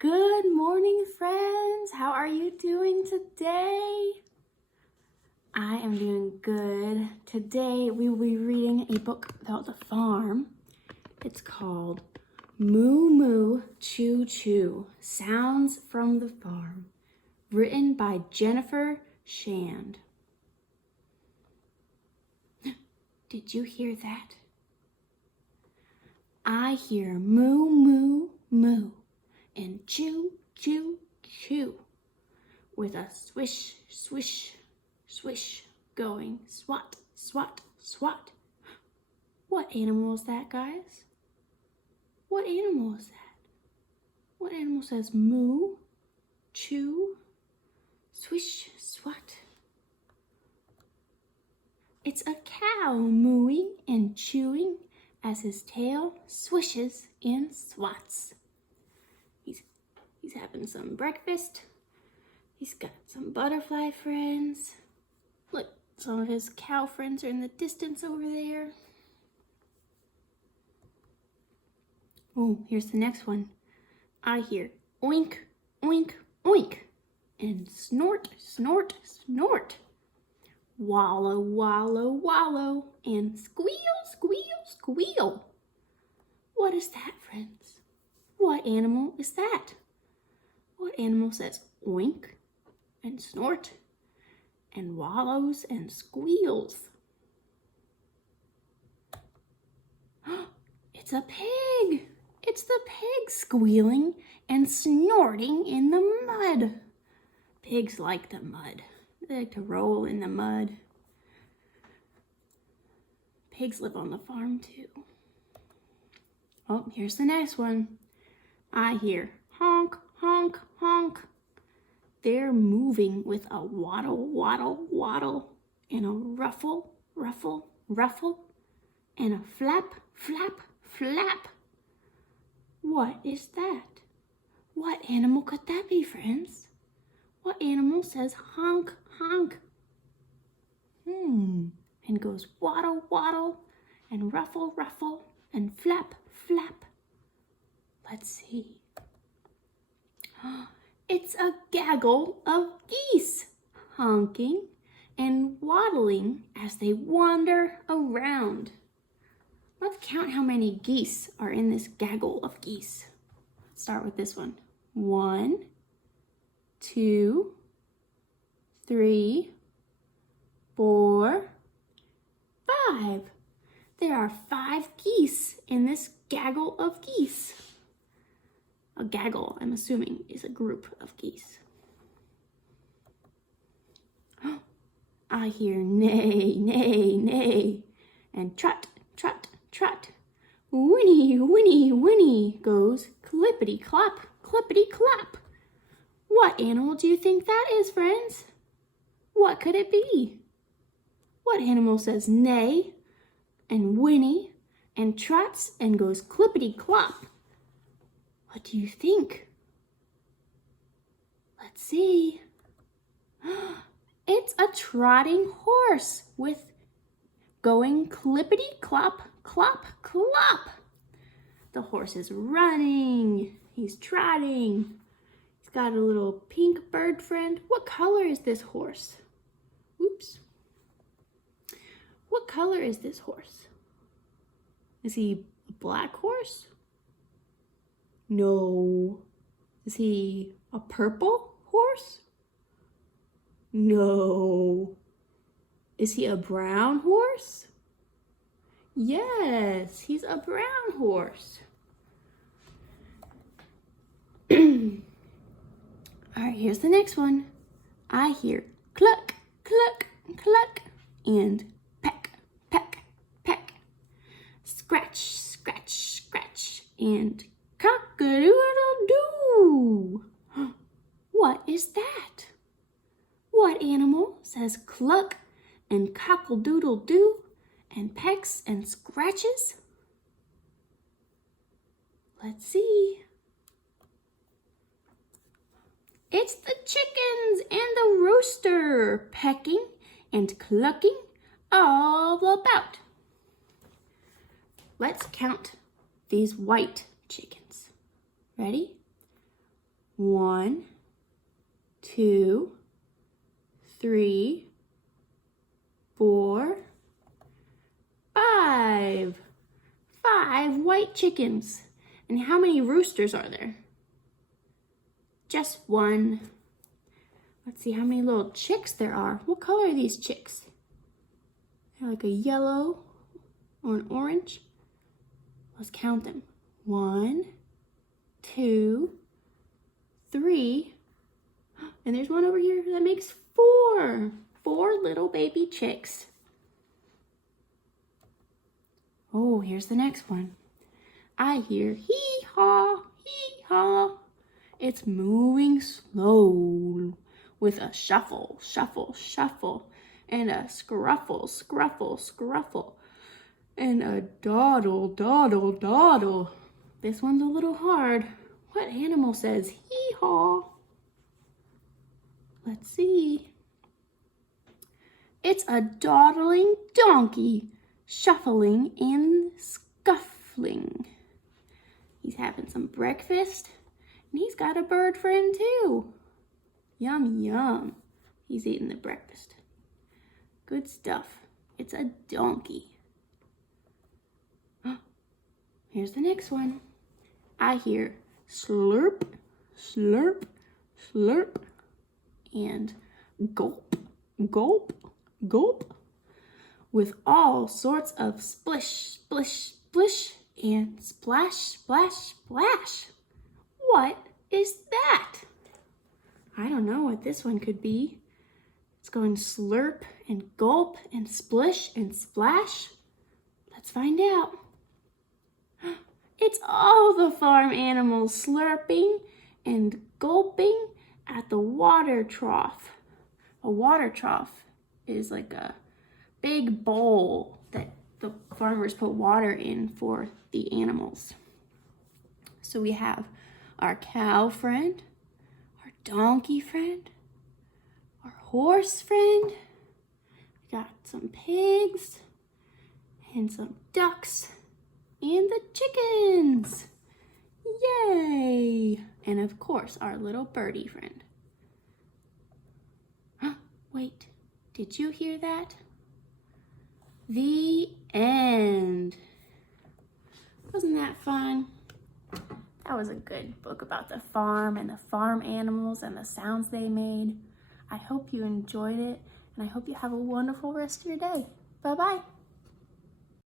Good morning, friends. How are you doing today? I am doing good. Today we will be reading a book about the farm. It's called Moo Moo Choo Choo, Sounds from the Farm, written by Jennifer Shand. Did you hear that? I hear moo, moo, moo, and choo, choo, choo, with a swish, swish, swish, going swat, swat, swat. What animal is that, guys? What animal is that? What animal says moo, choo, swish, swat? It's a cow mooing and chewing as his tail swishes and swats. He's having some breakfast. He's got some butterfly friends. Look, some of his cow friends are in the distance over there. Oh, here's the next one. I hear oink, oink, oink, and snort, snort, snort. Wallow, wallow, wallow, and squeal, squeal, squeal. What is that, friends? What animal is that? What animal says oink and snort and wallows and squeals? It's a pig. It's the pig squealing and snorting in the mud. Pigs like the mud. They like to roll in the mud. Pigs live on the farm too. Oh, here's the next one. I hear honk, honk, honk. They're moving with a waddle, waddle, waddle, and a ruffle, ruffle, ruffle, and a flap, flap, flap. What is that? What animal could that be, friends? What animal says honk, honk? And goes waddle, waddle, and ruffle, ruffle, and flap, flap. Let's see. It's a gaggle of geese, honking and waddling as they wander around. Let's count how many geese are in this gaggle of geese. Let's start with this one. 1, 2, 3, 4, 5. There are 5 geese in this gaggle of geese. A gaggle, I'm assuming, is a group of geese. I hear neigh, neigh, neigh, and trot, trot, trot. Whinny, whinny, whinny goes clippity clop, clippity clop. What animal do you think that is, friends? What could it be? What animal says neigh and whinny and trots and goes clippity clop? What do you think? Let's see. It's a trotting horse with going clippity clop, clop, clop. The horse is running. He's trotting. He's got a little pink bird friend. What color is this horse? Oops. What color is this horse? Is he a black horse? No. Is he a purple horse? No. Is he a brown horse? Yes, he's a brown horse. All right, here's the next one. I hear cluck, cluck, cluck, and peck, peck, peck. Scratch, scratch, scratch, and cock-a-doodle-doo. What is that? What animal says cluck and cockle-doodle-doo and pecks and scratches? Let's see. It's the chickens and the rooster pecking and clucking all about. Let's count these white chickens. Ready? 1, 2, 3, 4, 5. 5 white chickens. And how many roosters are there? Just 1. Let's see how many little chicks there are. What color are these chicks? They're like a yellow or an orange. Let's count them. 1, 2, 3. And there's one over here that makes 4. 4 little baby chicks. Oh, here's the next one. I hear hee-haw, hee-haw. It's moving slow with a shuffle, shuffle, shuffle, and a scruffle, scruffle, scruffle, and a dawdle, dawdle, dawdle. This one's a little hard. What animal says hee-haw? Let's see. It's a dawdling donkey, shuffling and scuffling. He's having some breakfast, and he's got a bird friend too. Yum, yum. He's eating the breakfast. Good stuff. It's a donkey. Here's the next one. I hear slurp, slurp, slurp, and gulp, gulp, gulp, with all sorts of splish, splish, splish, and splash, splash, splash. What is that? I don't know what this one could be. It's going slurp and gulp and splish and splash. Let's find out. It's all the farm animals slurping and gulping at the water trough. A water trough is like a big bowl that the farmers put water in for the animals. So we have our cow friend, our donkey friend, our horse friend. We got some pigs and some ducks and the chickens. Yay! And of course, our little birdie friend. Wait, did you hear that? The end. Wasn't that fun? That was a good book about the farm and the farm animals and the sounds they made. I hope you enjoyed it, and I hope you have a wonderful rest of your day. Bye-bye.